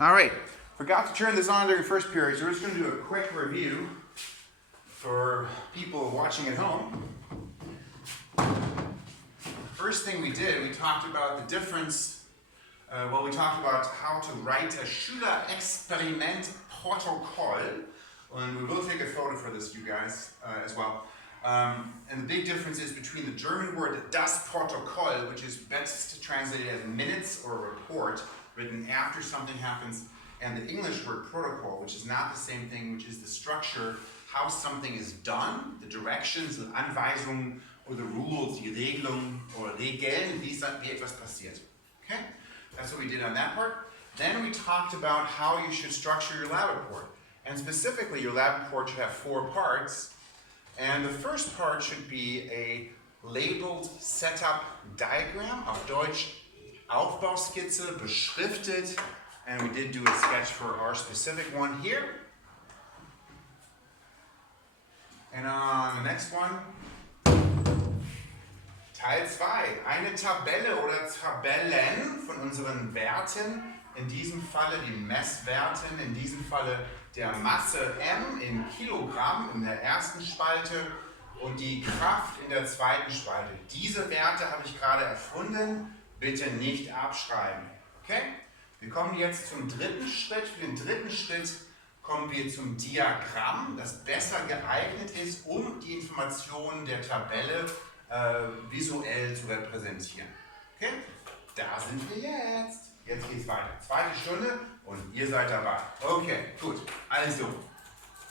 All right, forgot to turn this on during first period, so we're just going to do a quick review for people watching at home. First thing we did, we talked about the difference, we talked about how to write a Schülerexperiment-Protokoll, and we will take a photo for this, you guys, as well. And the big difference is between the German word das Protokoll, which is best translated as minutes or report, written after something happens, and the English word protocol, which is not the same thing, which is the structure, how something is done, the directions, the Anweisungen, or the rules, die Regelungen, or Regeln, wie etwas passiert. Okay? That's what we did on that part. Then we talked about how you should structure your lab report. And specifically, your lab report should have 4 parts. And the first part should be a labeled setup diagram, auf Deutsch Aufbauskizze, beschriftet. And we did do a sketch for our specific one here. And on the next one, Teil 2, eine Tabelle oder Tabellen von unseren Werten, in diesem Falle die Messwerten, in diesem Falle der Masse M in Kilogramm in der ersten Spalte und die Kraft in der zweiten Spalte. Diese Werte habe ich gerade erfunden, bitte nicht abschreiben. Okay? Wir kommen jetzt zum dritten Schritt. Für den dritten Schritt kommen wir zum Diagramm, das besser geeignet ist, um die Informationen der Tabelle visuell zu repräsentieren. Okay? Da sind wir jetzt. Jetzt geht es weiter. Zweite Stunde und ihr seid dabei. Okay, gut. Also,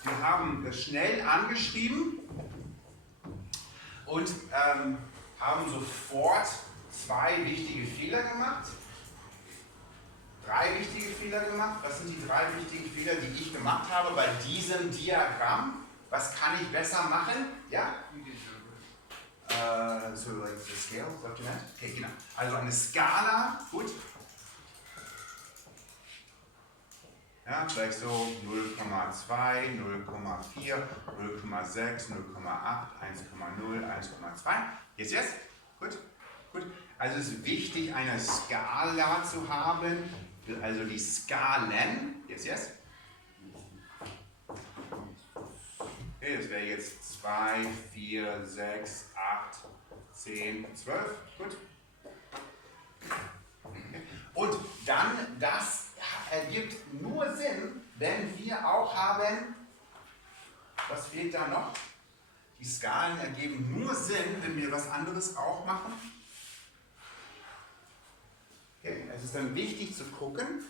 wir haben das schnell angeschrieben und haben sofort 2 wichtige Fehler gemacht. 3 wichtige Fehler gemacht. Was sind die 3 wichtigen Fehler, die ich gemacht habe bei diesem Diagramm? Was kann ich besser machen? Ja? So like the scale, sagt ihr nicht? Okay, genau. Also eine Skala, gut. Ja, vielleicht so 0,2, 0,4, 0,6, 0,8, 1,0, 1,2. Yes? Gut? Gut. Also es ist wichtig, eine Skala zu haben, also die Skalen. Yes? Okay, das wäre jetzt 2, 4, 6, 8, 10, 12. Gut. Und dann, das ergibt nur Sinn, wenn wir auch haben, was fehlt da noch? Die Skalen ergeben nur Sinn, wenn wir was anderes auch machen. Okay, es ist dann wichtig zu gucken,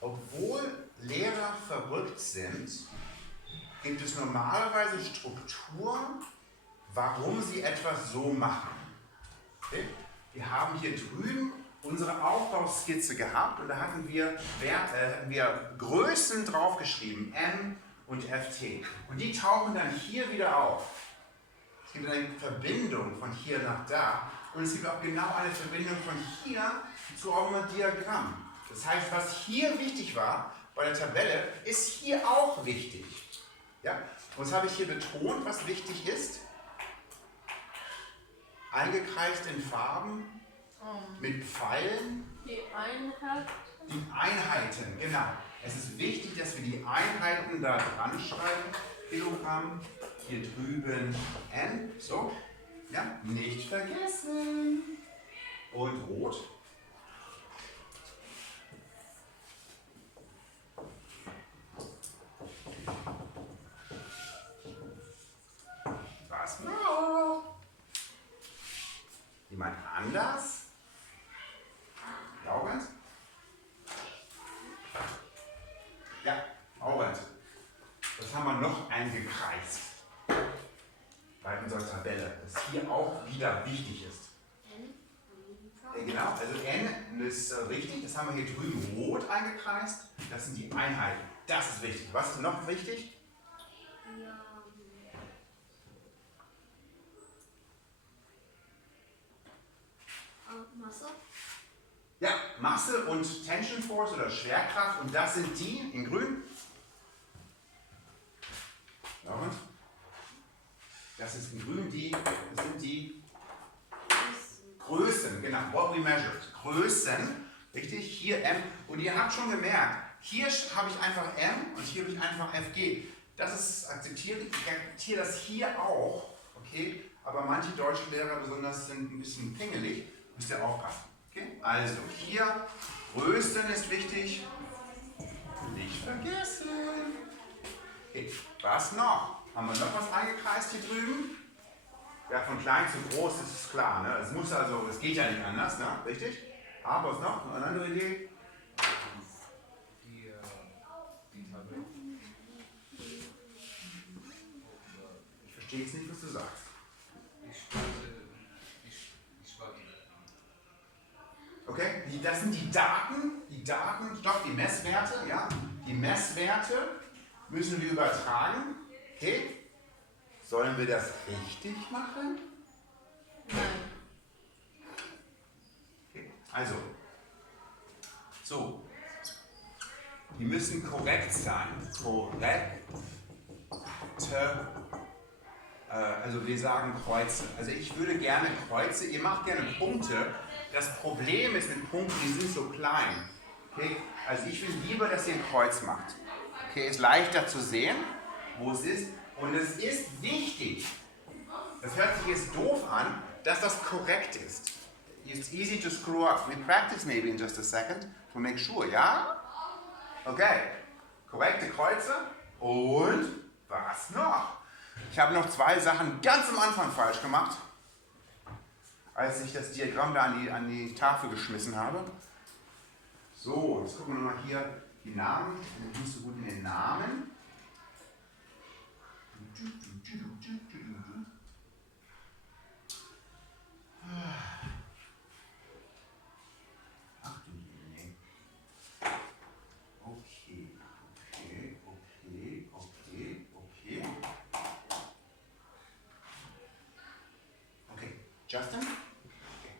obwohl Lehrer verrückt sind, gibt es normalerweise Strukturen, warum sie etwas so machen. Okay? Wir haben hier drüben unsere Aufbauskizze gehabt und da hatten wir Größen draufgeschrieben, M und FT. Und die tauchen dann hier wieder auf. Es gibt eine Verbindung von hier nach da und es gibt auch genau eine Verbindung von hier zu eurem Diagramm. Das heißt, was hier wichtig war bei der Tabelle, ist hier auch wichtig. Ja? Und das habe ich hier betont, was wichtig ist. Eingekreist in Farben, mit Pfeilen. Die Einheit. Die Einheiten, genau. Es ist wichtig, dass wir die Einheiten da dran schreiben. Kilogramm, hier drüben N, so. Ja, nicht vergessen. Und rot. Was noch? Jemand anders? Laurent? Ja, Laurent. Das haben wir noch eingekreist bei unserer Tabelle, das hier auch wieder wichtig ist. Genau, also N ist richtig, das haben wir hier drüben rot eingekreist. Das sind die Einheiten. Das ist wichtig. Was ist noch wichtig? Masse? Ja, Masse und Tension Force oder Schwerkraft und das sind die in grün. Und das ist in grün das sind die Größen, genau, what we measured. Größen Richtig? Hier M. Und ihr habt schon gemerkt, hier habe ich einfach M und hier habe ich einfach FG. Das ist akzeptiere ich. Ich akzeptiere das hier auch. Okay? Aber manche deutsche Lehrer besonders sind ein bisschen pingelig. Müsst ihr aufpassen. Okay? Also hier, Rösten ist wichtig. Nicht vergessen. Okay. Was noch? Haben wir noch was eingekreist hier drüben? Ja, von klein zu groß, das ist klar. Ne? Es muss also, es geht ja nicht anders, ne? Richtig? Aber was noch? Eine andere Idee? Die Tabelle. Ich verstehe jetzt nicht, was du sagst. Die Spalte. Okay? Das sind die Daten, doch, die Messwerte, ja? Die Messwerte müssen wir übertragen. Okay? Sollen wir das richtig machen? Nein. Okay. Also, so. Die müssen korrekt sein. Also wir sagen Kreuze. Also ich würde gerne Kreuze, ihr macht gerne Punkte. Das Problem ist mit Punkten, die sind so klein. Okay? Also ich will lieber, dass ihr ein Kreuz macht. Okay, ist leichter zu sehen, wo es ist. Und es ist wichtig, das hört sich jetzt doof an, dass das korrekt ist. It's easy to screw up. We practice maybe in just a second to make sure, ja? Okay, korrekte Kreuze. Und was noch? Ich habe noch zwei Sachen ganz am Anfang falsch gemacht, als ich das Diagramm da an die Tafel geschmissen habe. So, jetzt gucken wir nochmal hier die Namen. Ich bin nicht so gut in den Namen. Ach du je. Okay. Okay, Justin? Okay.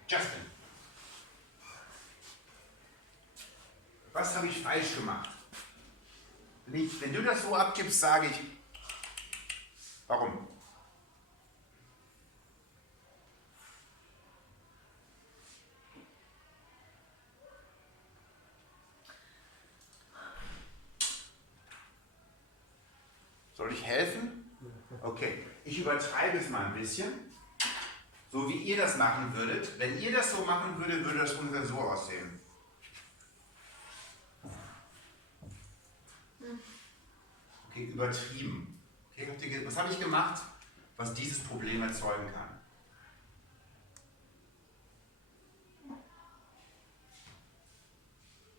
Justin. Was habe ich falsch gemacht? Wenn du das so abgibst, sage ich, warum? Soll ich helfen? Okay, ich übertreibe es mal ein bisschen. So wie ihr das machen würdet. Wenn ihr das so machen würdet, würde das ungefähr so aussehen. Okay, übertrieben. Okay, was habe ich gemacht, was dieses Problem erzeugen kann?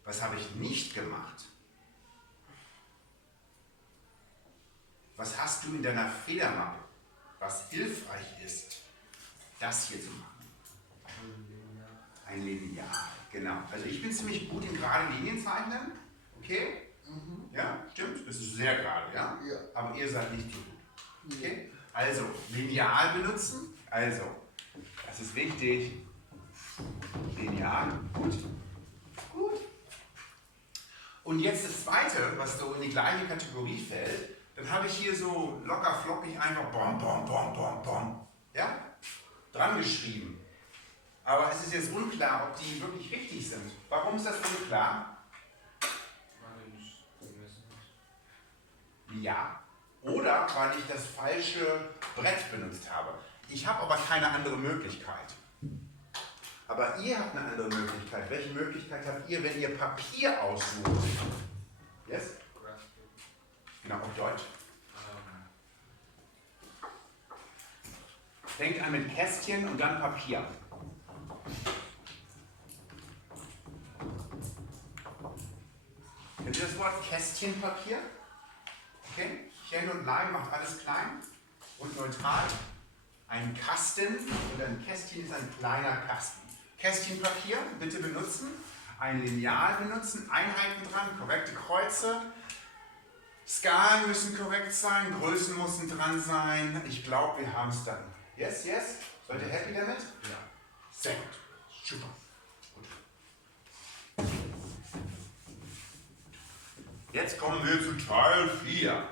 Was habe ich nicht gemacht? Was hast du in deiner Fehlermappe, was hilfreich ist, das hier zu machen? Ein Lineal, genau. Also ich bin ziemlich gut in gerade Linien zeichnen. Okay? Ja, stimmt? Das ist sehr gerade, ja? Ja. Aber ihr seid nicht so gut. Okay? Also, Lineal benutzen. Also, das ist wichtig. Lineal. Gut. Gut. Und jetzt das zweite, was so in die gleiche Kategorie fällt, dann habe ich hier so locker flockig einfach bom, bom, bom, bom, bom. Ja? Dran geschrieben. Aber es ist jetzt unklar, ob die wirklich richtig sind. Warum ist das unklar? Ja. Oder weil ich das falsche Brett benutzt habe. Ich habe aber keine andere Möglichkeit. Aber ihr habt eine andere Möglichkeit. Welche Möglichkeit habt ihr, wenn ihr Papier aussucht? Yes? Genau, auf Deutsch. Denkt an mit Kästchen und dann Papier. Kennt ihr das Wort Kästchenpapier? Okay? Chen und Leim macht alles klein und neutral. Ein Kasten oder ein Kästchen ist ein kleiner Kasten. Kästchenpapier bitte benutzen. Ein Lineal benutzen. Einheiten dran, korrekte Kreuze. Skalen müssen korrekt sein, Größen müssen dran sein. Ich glaube, wir haben es dann. Yes, yes? Seid ihr happy damit? Ja. Sehr gut. Super. Gut. Jetzt kommen wir zu Teil 4.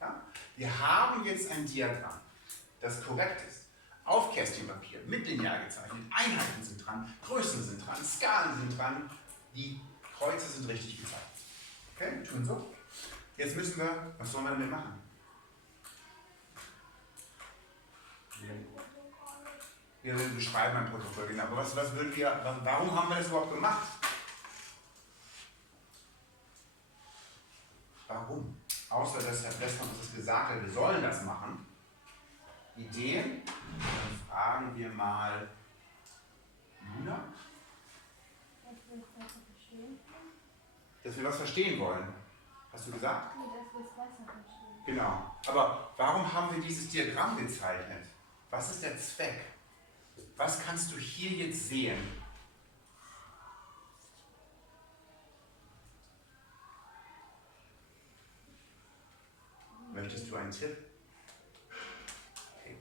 Ja? Wir haben jetzt ein Diagramm, das korrekt ist. Auf Kästchenpapier, mit Lineal gezeichnet. Einheiten sind dran, Größen sind dran, Skalen Zahlen sind dran, die Kreuze sind richtig gezeigt. Okay, wir tun so. Jetzt müssen wir, was sollen wir damit machen? Wir beschreiben ein Protokoll, genau. Aber was würden wir, warum haben wir das überhaupt gemacht? Warum? Außer dass Herr Blessner uns das gesagt hat, wir sollen das machen. Ideen? Dann fragen wir mal Luna, Dass wir es besser verstehen. dass wir was verstehen wollen. Hast du gesagt? Nee, dass wir es besser verstehen. Genau. Aber warum haben wir dieses Diagramm gezeichnet? Was ist der Zweck? Was kannst du hier jetzt sehen? Möchtest du einen Tipp? Okay.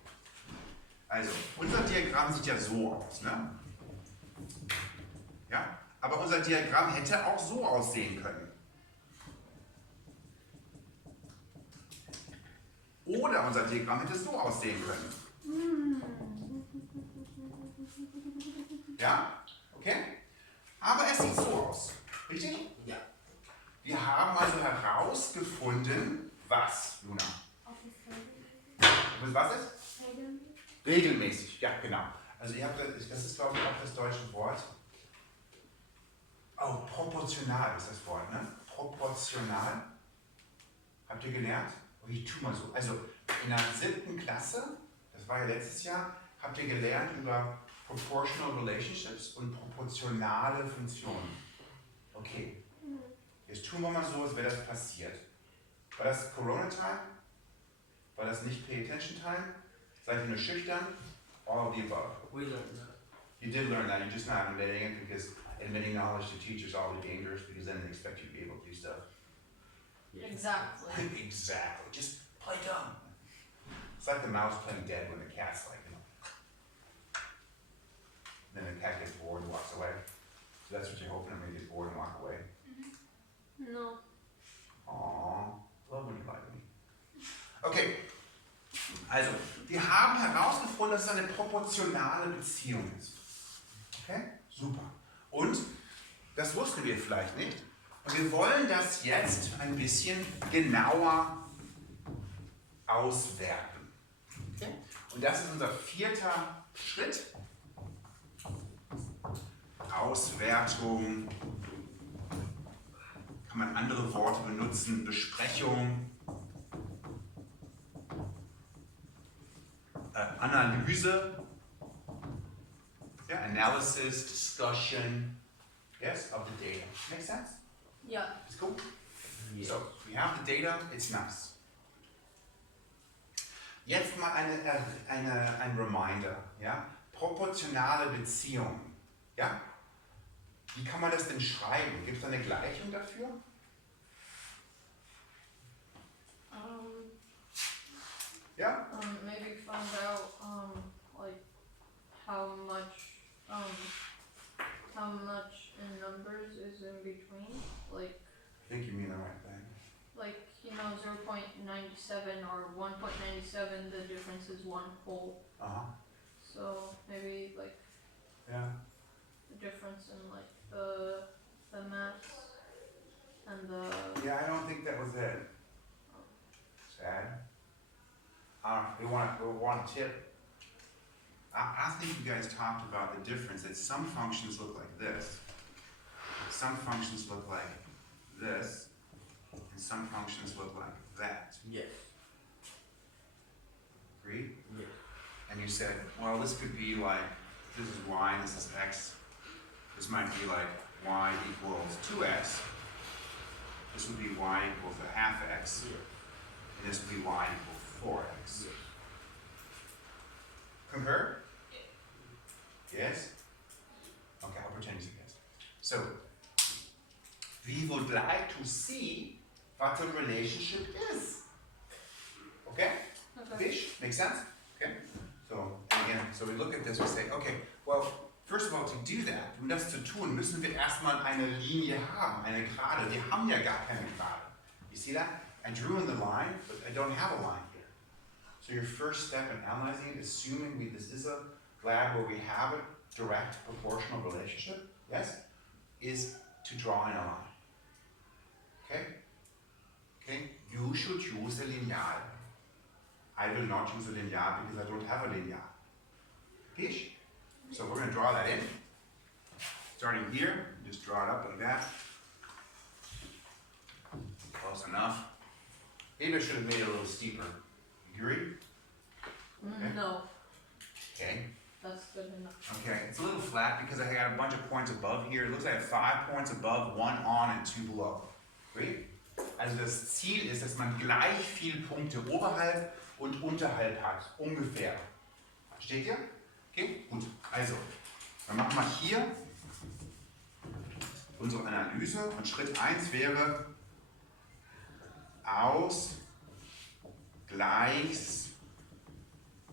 Also, unser Diagramm sieht ja so aus, ne? Ja? Aber unser Diagramm hätte auch so aussehen können. Oder unser Diagramm hätte so aussehen können. Ja? Okay? Aber es sieht so aus. Richtig? Ja. Wir haben also herausgefunden, was, Luna? Was ist? Regelmäßig, ja, genau. Also ihr habt, das ist glaube ich auch das deutsche Wort. Oh, proportional ist das Wort, ne? Proportional. Habt ihr gelernt? Oh, ich tu mal so. Also in der 7. Klasse, das war ja letztes Jahr, habt ihr gelernt über Proportional Relationships und proportionale Funktionen. Okay. Jetzt tun wir mal so, als wäre das passiert. War das Corona-Time? War das nicht Pay-Attention-Time? Seid ihr nur schüchtern? All of the above. We learned that. You did learn that, you're just not admitting it because admitting knowledge to teachers is always dangerous because then they expect you to be able to do stuff. Exactly. Exactly. Just play dumb. It's like the mouse playing dead when the cat's like, you know. Then the cat gets bored and walks away. So that's what you're hoping, I'm gonna get bored and walk away. No. Aww, love when you like me. Okay, also, wir haben herausgefunden, dass es eine proportionale Beziehung ist. Okay, super. Und, das wussten wir vielleicht nicht, und wir wollen das jetzt ein bisschen genauer auswerten. Okay? Und das ist unser 4. Schritt. Auswertung. Kann man andere Worte benutzen, Besprechung, Analyse, yeah, analysis, discussion, yes, of the data. Make sense? Yeah. It's cool? Yeah. So, we have the data, it's nice. Jetzt mal ein Reminder, ja? Proportionale Beziehung, ja? Wie kann man das denn schreiben? Gibt es eine Gleichung dafür? Ja? Maybe find out like how much in numbers is in between, like I think you mean the right thing. 0.97 or 1.97, the difference is 1 whole. Uh-huh. So maybe like Yeah. the difference in like the mass and the Yeah, I don't think that was it. Sad. We want a tip. I think you guys talked about the difference that some functions look like this, some functions look like this, and some functions look like that. Yes. Agreed? Yes. And you said, well, this could be like, this is y and this is x. This might be like y equals 2x. This would be y equals a half x. Yes. And this would be y equals 4x. Yes. Concur? Yes? Okay, I'll pretend you said yes. So, we would like to see what the relationship is. Okay? Fish? Make sense? Okay? So, again, so we look at this, we say, okay, well, first of all, to do that, um das zu tun, müssen wir erstmal eine Linie haben, eine Gerade. Wir haben ja gar keine Gerade. You see that? I drew in the line, but I don't have a line here. So your first step in analyzing it, assuming this is a lab where we have a direct proportional relationship, yes? is to draw in a line. Okay? Okay? You should use a lineal. I will not use a lineal because I don't have a lineal. Fish? So we're going to draw that in. Starting here, just draw it up like that. Close enough. Maybe I should have made it a little steeper. You agree? Okay. No, Okay. that's good enough. Okay, it's a little flat because I got a bunch of points above here. It looks like I have 5 points above, 1 on and 2 below. Great? Also das Ziel ist, dass man gleich viele Punkte oberhalb und unterhalb hat. Ungefähr. Versteht ihr? Okay, gut. Also, dann machen wir hier unsere Analyse und Schritt 1 wäre aus gleichs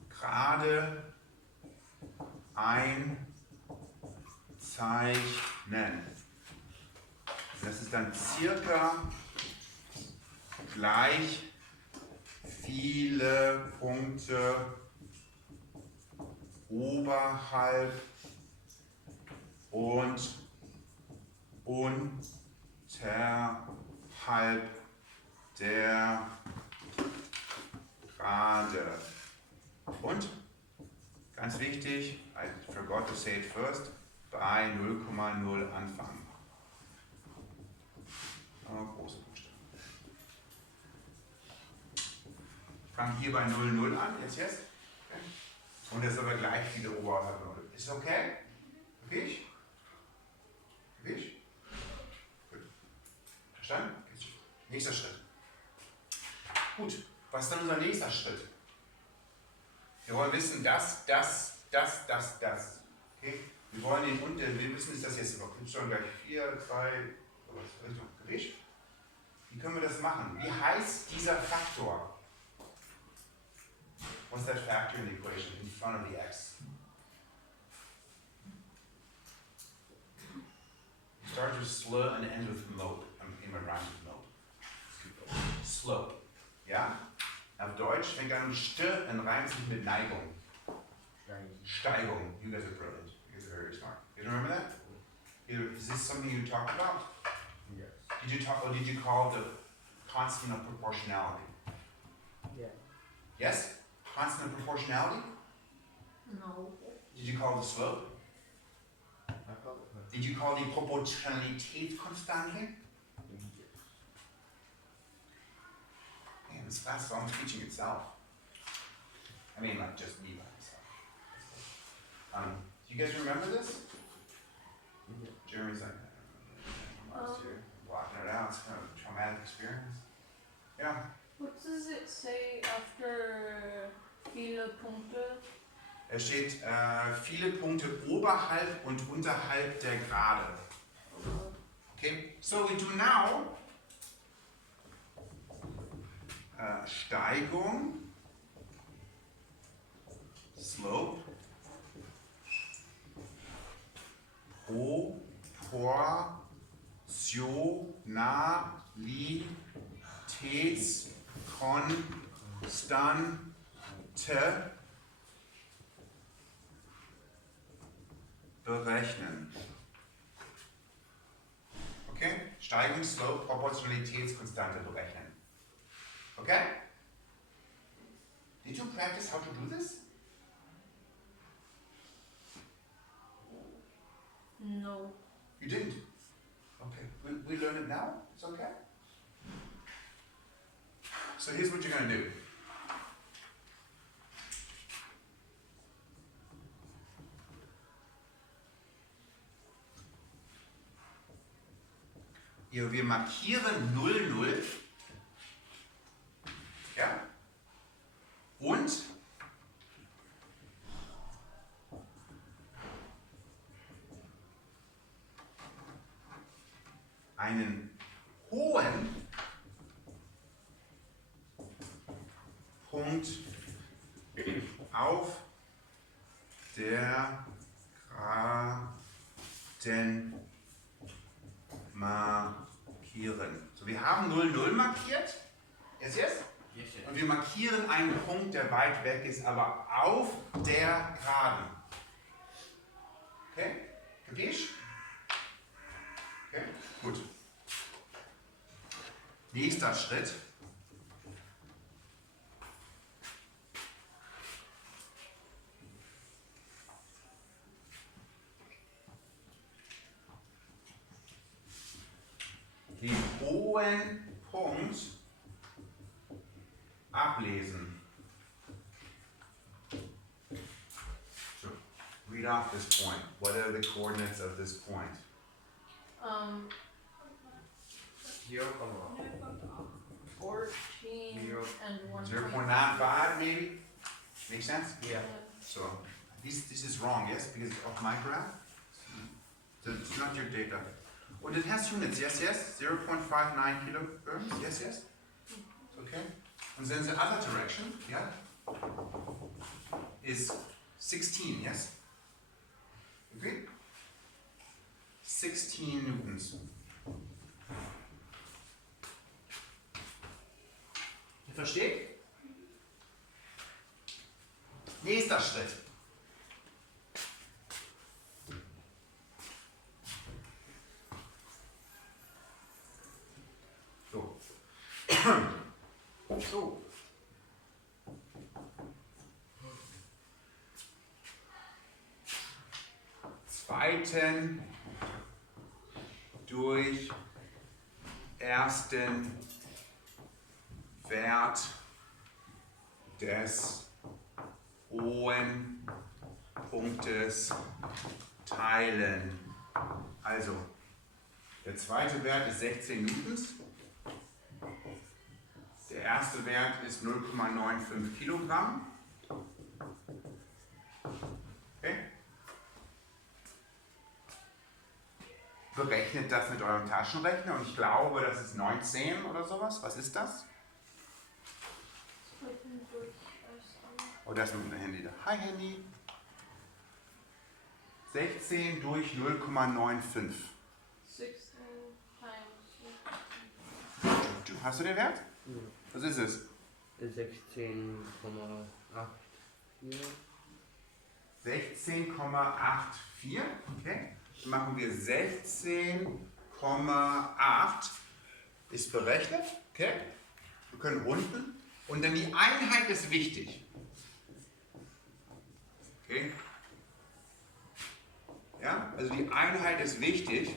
gerade einzeichnen. Das ist dann circa gleich viele Punkte oberhalb und unterhalb der Gerade. Und, ganz wichtig, I forgot to say it first, bei 0,0 anfangen. Oh, große Buchstaben. Fang hier bei 0,0 an, jetzt. Okay. Und das ist aber gleich viele oberhalb. Ist okay? Okay? Okay? Gut. Verstanden? Nächster Schritt. Gut, was ist dann unser nächster Schritt? Wir wollen wissen, das. Okay? Wir wollen den Unter, wir wissen, ist das jetzt noch Y gleich 4, 2, was Richtung Gewicht. Wie können wir das machen? Wie heißt dieser Faktor? What's that factor in the equation in front of the x? Start with slope and end with mope. In my rhyme with mope. Slope. Ja? Auf Deutsch fängt an mit St und reimt sich mit Neigung. Steigung. You guys are brilliant. You guys are very smart. You remember that? Is this something you talked about? Yes. Did you talk, or did you call the constant of proportionality? Yeah. Yes? Constant of proportionality? No. Did you call the slope? I call it. Did you call die Proportionalitätskonstante? Man, this class is almost teaching itself. I mean, like just me by myself. Do you guys remember this? Yeah. Jeremy's like, last year, blocking it out. It's kind of a traumatic experience. Yeah. What does it say after viele Punkte? Es steht viele Punkte oberhalb und unterhalb der Gerade. Okay, so we do now Steigung, Slope, Proportionalitätskonstante berechnen. Okay? Steigung, Slope, Proportionalitätskonstante berechnen. Okay? Did you practice how to do this? No. You didn't? Okay. We learn it now? It's okay? So here's what you're going to do. Wir markieren 0,0. Ja? Und einen hohen Punkt auf der Geraden markieren. So, wir haben 0,0 markiert. Yes? Yes, Und wir markieren einen Punkt, der weit weg ist, aber auf der Geraden. Okay? Kapisch? Gut. Nächster Schritt. Den hohen Punkt ablesen. So, read off this point. What are the coordinates of this point? 14 Zero. and 1. 0.95 maybe? Make sense? Yeah. So this is wrong, yes, because of my graph. So it's not your data. And it has units, yes, yes. 0.59 kilograms, yes, yes. Okay. And then the other direction, yeah, is 16, yes? Agree? 16 newtons. Ihr versteht? Nächster Schritt. So. So. Zweiten durch ersten Wert des hohen Punktes teilen. Also, der zweite Wert ist 16 Newtons. Der erste Wert ist 0,95 Kilogramm. Okay. Berechnet das mit eurem Taschenrechner und ich glaube, das ist 19 oder sowas. Was ist das? Oh, das ist mit dem Handy da. Hi Handy. 16 durch 0,95. 16 times. Hast du den Wert? Was ist es? 16,84. 16,84. Okay. Dann machen wir 16,8 ist berechnet. Okay. Wir können runden. Und dann die Einheit ist wichtig. Okay. Ja, also die Einheit ist wichtig.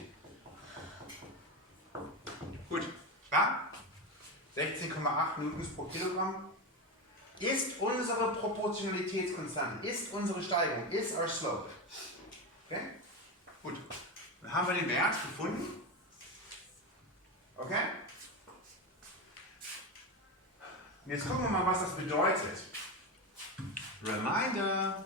Gut. Ja? 16,8 Newtons pro Kilogramm ist unsere Proportionalitätskonstante, ist unsere Steigung, ist our slope. Okay? Gut. Dann haben wir den Wert gefunden. Okay? Und jetzt gucken wir mal, was das bedeutet. Reminder.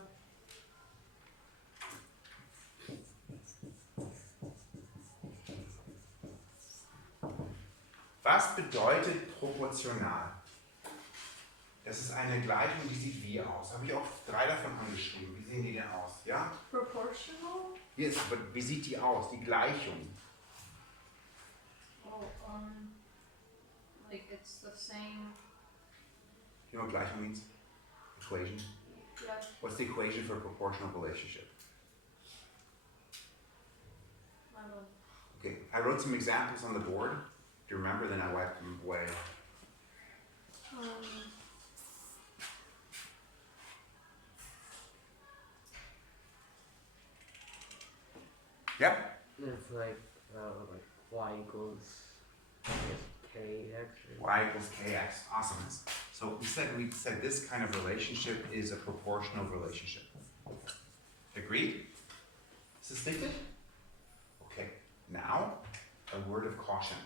Was bedeutet proportional? Das ist eine Gleichung, die sieht wie aus. Habe ich auch 3 davon angeschrieben. Wie sehen die denn aus? Ja? Proportional? Yes, aber wie sieht die aus? Die Gleichung. Oh, like it's the same. You know what Gleichung means? Equation. Yeah. What's the equation for a proportional relationship? I don't. Okay, I wrote some examples on the board. Do you remember? Then I wiped them away. Yep. It's like y equals I guess kx. Or Y equals kx. Awesome. So we said this kind of relationship is a proportional relationship. Agreed? Ist das richtig? Okay. Now, a word of caution.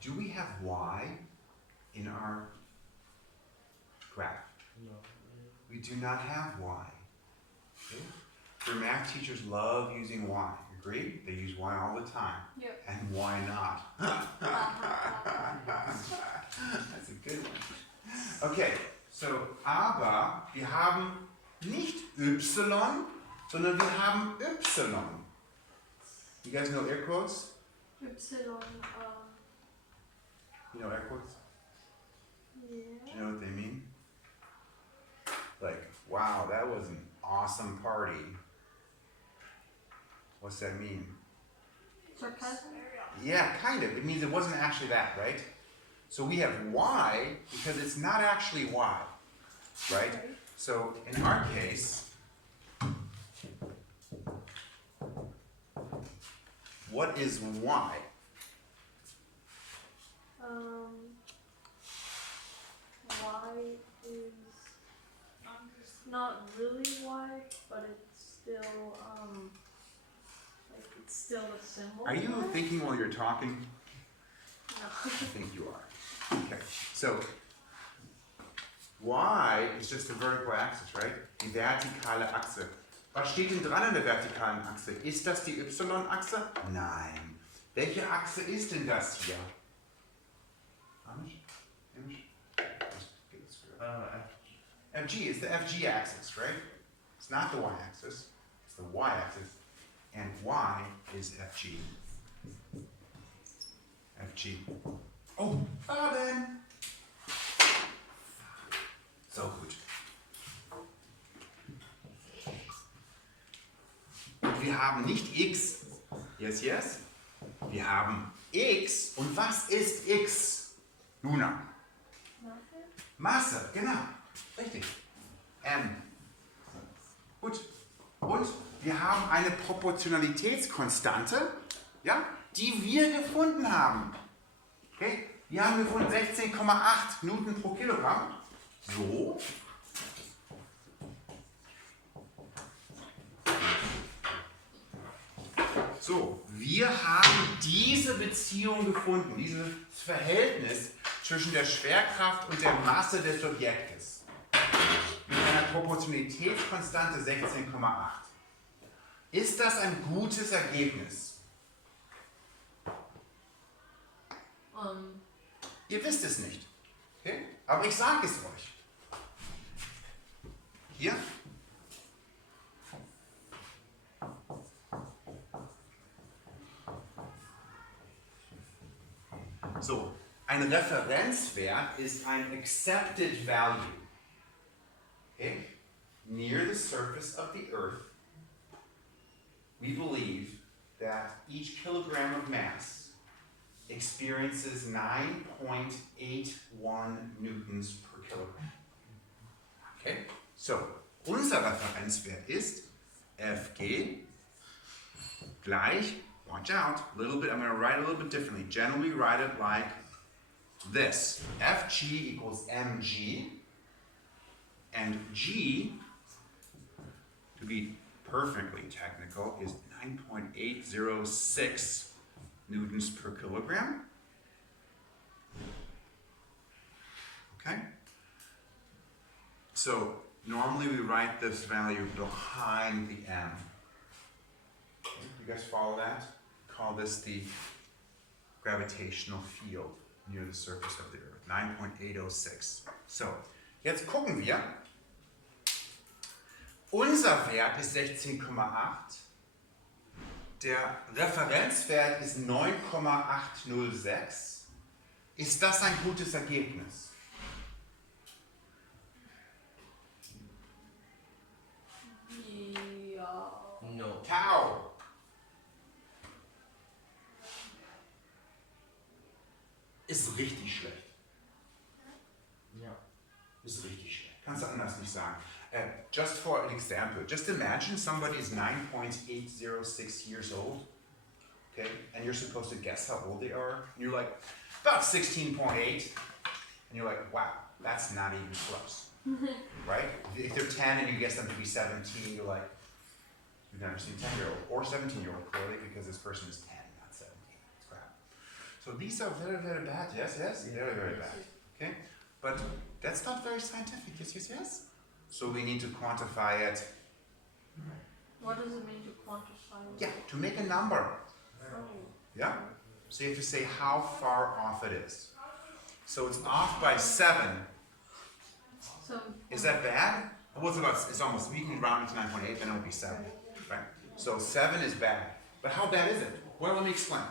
Do we have y in our graph? no. We do not have y. Okay? Your math teachers love using y. Agree? They use y all the time. Yep. And why not? That's a good one. Okay, so, aber wir haben nicht y, sondern wir haben y. You guys know air quotes? Epsilon. You know air quotes? Do Yeah. you know what they mean? Like, wow, that was an awesome party. What's that mean? Sarcasm? Yeah, kind of. It means it wasn't actually that, right? So we have y because it's not actually y, right? So in our case, what is y? Y is not really Y, but it's still like it's still a symbol. Are you Y? thinking while you're talking? No. I think you are. Okay, so y is just the vertical axis, right? Die vertikale Achse. Was steht denn dran an der vertikalen Achse? Ist das die y-Achse? Nein. Welche Achse ist denn das hier? Amish? Amish? FG is the FG axis, right? It's not the y-axis. It's the y-axis. And y is FG. FG. Oh, Faden! So gut. Und wir haben nicht x. Yes, yes. Wir haben x. Und was ist x? Luna. Masse, genau. Richtig. M. Gut. Und wir haben eine Proportionalitätskonstante, ja, die wir gefunden haben. Okay? Wir haben gefunden 16,8 Newton pro Kilogramm. So. So, wir haben diese Beziehung gefunden, dieses Verhältnis zwischen der Schwerkraft und der Masse des Objektes. Mit einer Proportionalitätskonstante 16,8. Ist das ein gutes Ergebnis? Ihr wisst es nicht. Okay? Aber ich sage es euch. Hier. So, ein Referenzwert ist ein accepted value. Okay? Near the surface of the earth, we believe that each kilogram of mass experiences 9.81 newtons per kilogram. Okay? So, unser Referenzwert ist Fg gleich, watch out, a little bit, I'm going to write it a little bit differently. Generally write it like this. Fg equals mg, and g, to be perfectly technical, is 9.806 newtons per kilogram. Okay? So, normally we write this value behind the m. You guys follow that? Call this the gravitational field near the surface of the Earth. 9.806. So, jetzt gucken wir. Unser Wert ist 16,8. Der Referenzwert ist 9,806. Ist das ein gutes Ergebnis? Ja. No. Tau. Ist richtig schlecht. Ja. Ist richtig schlecht. Kannst du anders nicht sagen. Just for an example, just imagine somebody is 9.806 years old, okay, and you're supposed to guess how old they are, and you're like, about 16.8, and you're like, wow, that's not even close, right? If they're 10 and you guess them to be 17, you're like, you've never seen a 10-year-old, or 17-year-old, clearly, because this person is 10, not 17, it's crap. So these are very, very bad, yes, yes, very, very bad, okay? But that's not very scientific, yes, yes, yes? So we need to quantify it. What does it mean to quantify it? Yeah, to make a number. Oh. Yeah? So you have to say how far off it is. So it's off by 7. So Is that bad? Well, it's almost, we can round it to 9.8, then it would be 7. Right? So 7 is bad. But how bad is it? Well, let me explain.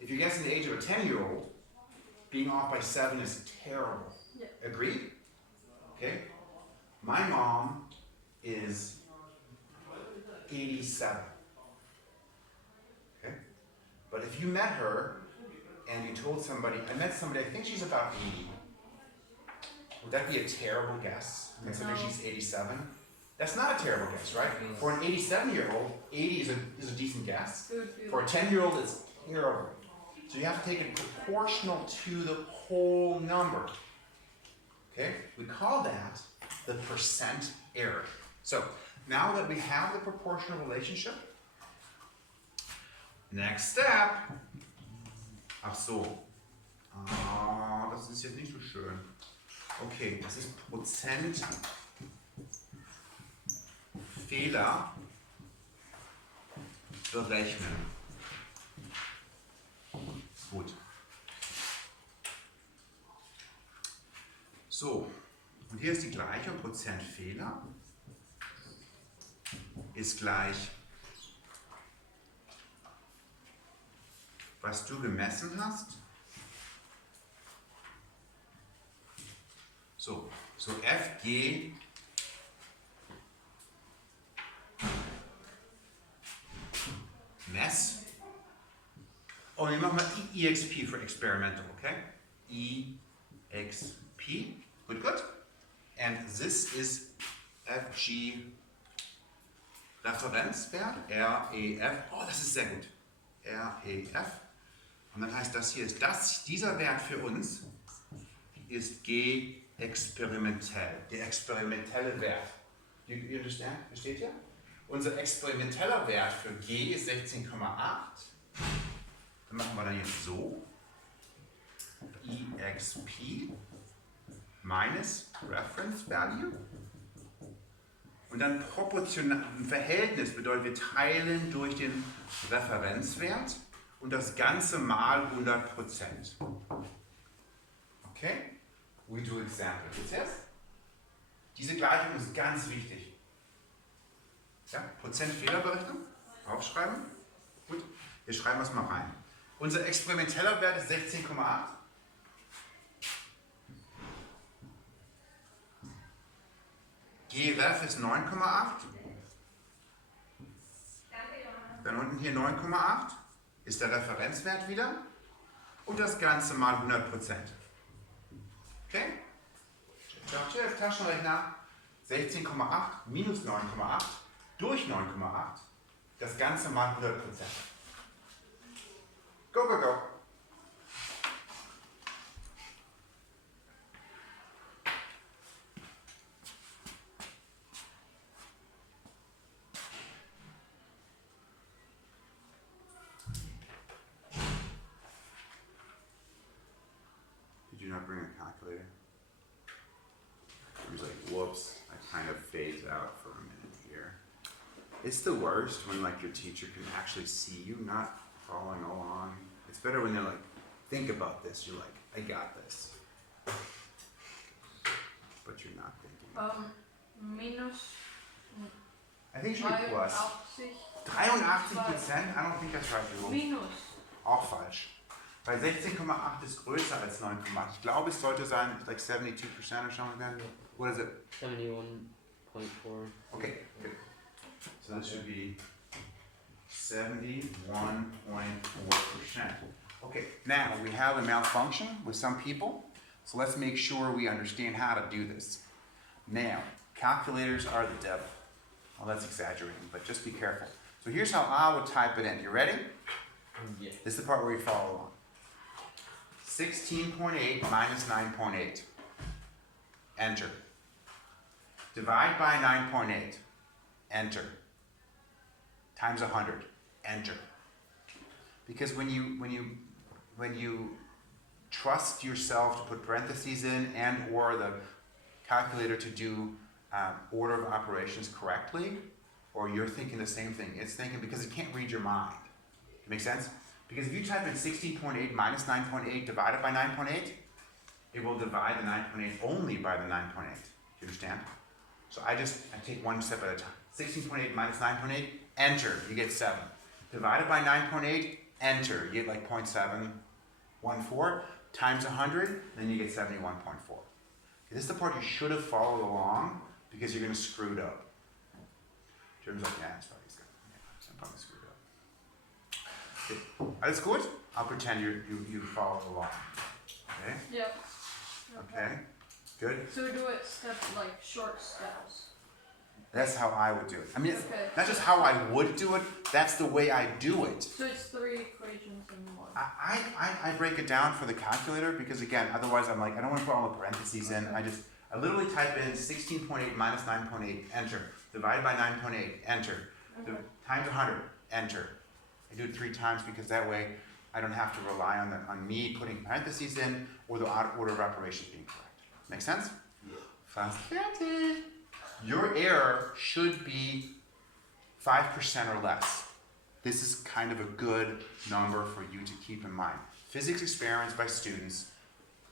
If you're guessing the age of a 10-year-old, being off by 7 is terrible. Yeah. Agreed? Okay? My mom is 87. But if you met her and you told somebody, I met somebody, I think she's about 80. Would that be a terrible guess, considering No. she's 87? That's not a terrible guess, right? For an 87-year-old, 80 is a decent guess. Good. For a 10-year-old, it's terrible. So you have to take it proportional to the whole number. Okay? We call that the percent error. So now that we have the proportional relationship, next step. Ach so. Ah, das ist jetzt nicht so schön. Okay, das ist Prozent Fehler berechnen. Gut. So, und hier ist die Gleichung, Prozent Fehler ist gleich, was du gemessen hast. So FG Mess. Und wir machen mal EXP für Experimental, okay? EXP, good. And this is FG Referenzwert, REF. Oh, das ist sehr gut. REF. Und dann heißt das hier ist dieser Wert für uns ist G experimentell. Der experimentelle Wert. Do you understand? Versteht ihr? Unser experimenteller Wert für G ist 16,8. Dann machen wir dann jetzt so. EXP minus Reference Value. Und dann proportional, ein Verhältnis bedeutet, wir teilen durch den Referenzwert und das Ganze mal 100%. Okay? We do example. Geht's jetzt? Diese Gleichung ist ganz wichtig. Ja? Prozent Fehlerberechnung. Aufschreiben. Gut. Wir schreiben es mal rein. Unser experimenteller Wert ist 16,8. GREF ist 9,8. Dann unten hier 9,8 ist der Referenzwert wieder. Und das Ganze mal 100%. Okay? Chef, Taschenrechner. 16,8 minus 9,8 durch 9,8. Das Ganze mal 100%. Go. Did you not bring a calculator? I was like, whoops, I kind of phased out for a minute here. It's the worst when like your teacher can actually see you not following along. It's better when they're like, think about this. You're like, I got this. But you're not thinking. Minus I think it should be plus. 83. 83%? I don't think that's right, Jürgen. Minus. Auch falsch. Weil 16,8 ist größer als 9,8. Ich glaube, es sollte sein, like 72% or something like that. What is it? 71.4. Okay, good. So this should be 71.4%. Okay, now we have a malfunction with some people. So let's make sure we understand how to do this. Now, calculators are the devil. Well, that's exaggerating, but just be careful. So here's how I would type it in. You ready? Yeah. This is the part where you follow along. 16.8 minus 9.8. Enter. Divide by 9.8. Enter. Times 100. Enter. Because when you trust yourself to put parentheses in and or the calculator to do order of operations correctly, or you're thinking the same thing, it's thinking because it can't read your mind. Make sense? Because if you type in 16.8 minus 9.8 divided by 9.8, it will divide the 9.8 only by the 9.8. Do you understand? So I take one step at a time. 16.8 minus 9.8, enter, you get 7. Divided by 9.8, enter, you get like 0.714 times 100, then you get 71.4. Okay, this is the part you should have followed along because you're going to screw it up. Jeremy's like, yeah, it's probably screwed up. Okay, so I'm probably screwed up. Okay. Alles gut? I'll pretend you follow along. Okay? Yep. Okay. Good. So we do it like short steps. That's how I would do it. I mean, it's Okay. not just how I would do it, that's the way I do it. So it's 3 equations in one. I break it down for the calculator because again, otherwise I'm like, I don't want to put all the parentheses in. I literally type in 16.8 minus 9.8, enter. Divided by 9.8, enter. Okay. Times 100, enter. I do it 3 times because that way I don't have to rely on me putting parentheses in or the order of operations being correct. Make sense? Fast fertig. Your error should be 5% or less. This is kind of a good number for you to keep in mind. Physics experiments by students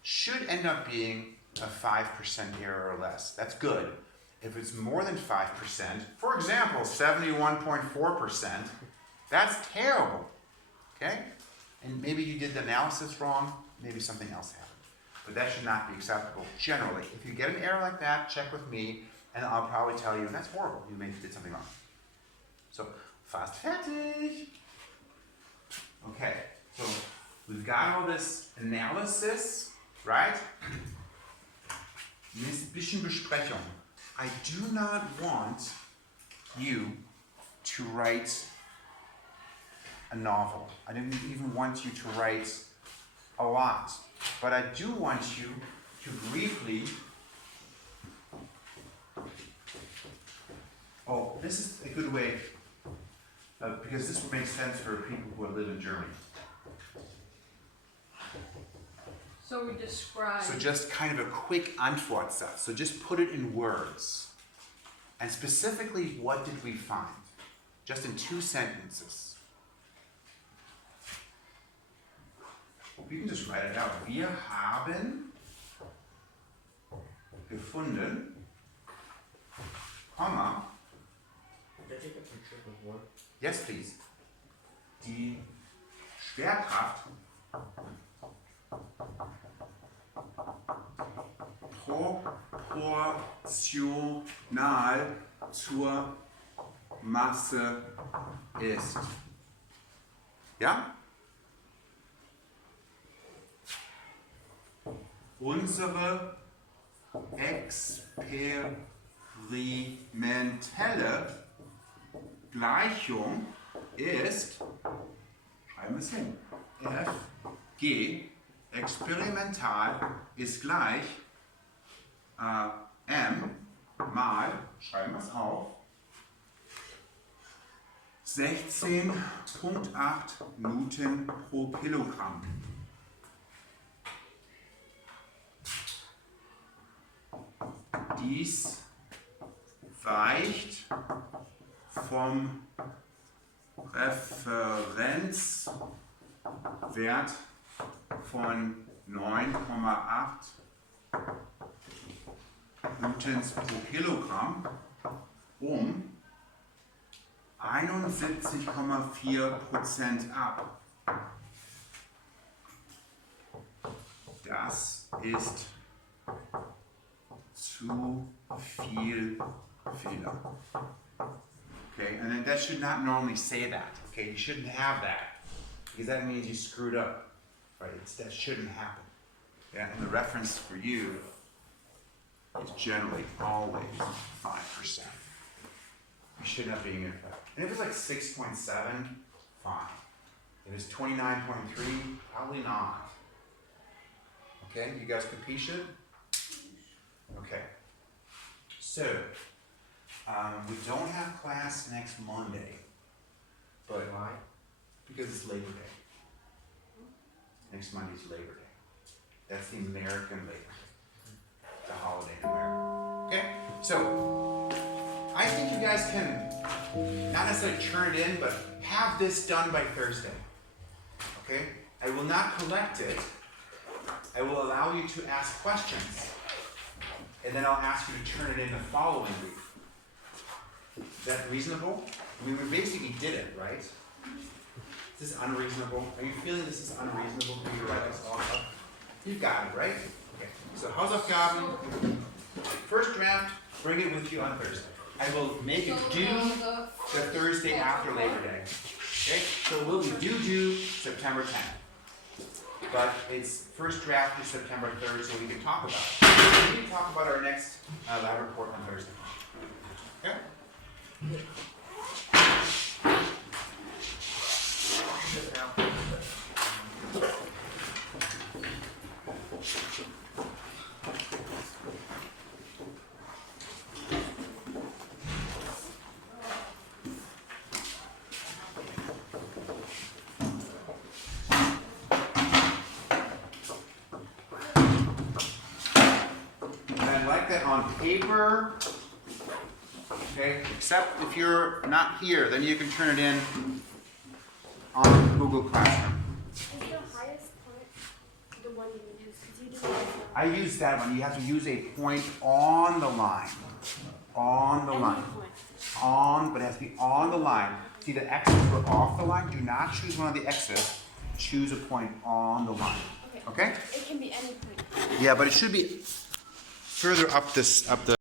should end up being a 5% error or less. That's good. If it's more than 5%, for example, 71.4%, that's terrible. Okay? And maybe you did the analysis wrong, maybe something else happened. But that should not be acceptable generally. If you get an error like that, check with me, and I'll probably tell you, that's horrible, you maybe did something wrong. So, fast fertig. Okay, so we've got all this analysis, right? Jetzt ein bisschen Besprechung. I do not want you to write a novel. I didn't even want you to write a lot. But I do want you to briefly... Oh, this is a good way, because this makes sense for people who live in Germany. So we describe. So just kind of a quick Antwortsatz. So just put it in words. And specifically, what did we find? Just in 2 sentences. You can just write it out. Wir haben gefunden, Komma. Can I take a picture of one? Yes, please. Die Schwerkraft proportional zur Masse ist. Ja? Unsere experimentelle Gleichung ist, schreiben wir es hin, Fg experimental ist gleich m mal, schreiben wir es auf, 16,8 Newton pro Kilogramm. Dies weicht vom Referenzwert von 9,8 Newtons pro Kilogramm um 71,4% ab. Das ist zu viel Fehler. Okay, and then that should not normally say that. Okay, you shouldn't have that because that means you screwed up. Right? That shouldn't happen. Yeah, and the reference for you is generally always 5%. You should not be in effect. And if it's like 6.7, fine. If it's 29.3, probably not. Okay, you guys capiche it? Okay. So, we don't have class next Monday, but Why? because it's Labor Day. Next Monday is Labor Day. That's the American Labor Day. The holiday in America. Okay? So, I think you guys can not necessarily turn it in, but have this done by Thursday. Okay? I will not collect it. I will allow you to ask questions. And then I'll ask you to turn it in the following week. Is that reasonable? I mean, we basically did it, right? Is this unreasonable? Are you feeling this is unreasonable for you to write this all up? You've got it, right? Okay. So Hausaufgaben, first draft, bring it with you on Thursday. I will make it due the Thursday after Labor Day. Okay, so we'll be due September 10th. But its first draft is September 3rd, so we can talk about it. We can talk about our next lab report on Thursday. Okay? And I like that on paper. Okay, except if you're not here, then you can turn it in on Google Classroom. Is the highest point the one you use? Because you do I use that one. You have to use a point on the line. On the line. On, but it has to be on the line. See, the X's were off the line. Do not choose one of the X's. Choose a point on the line. Okay. Okay? It can be any point. Yeah, but it should be further up the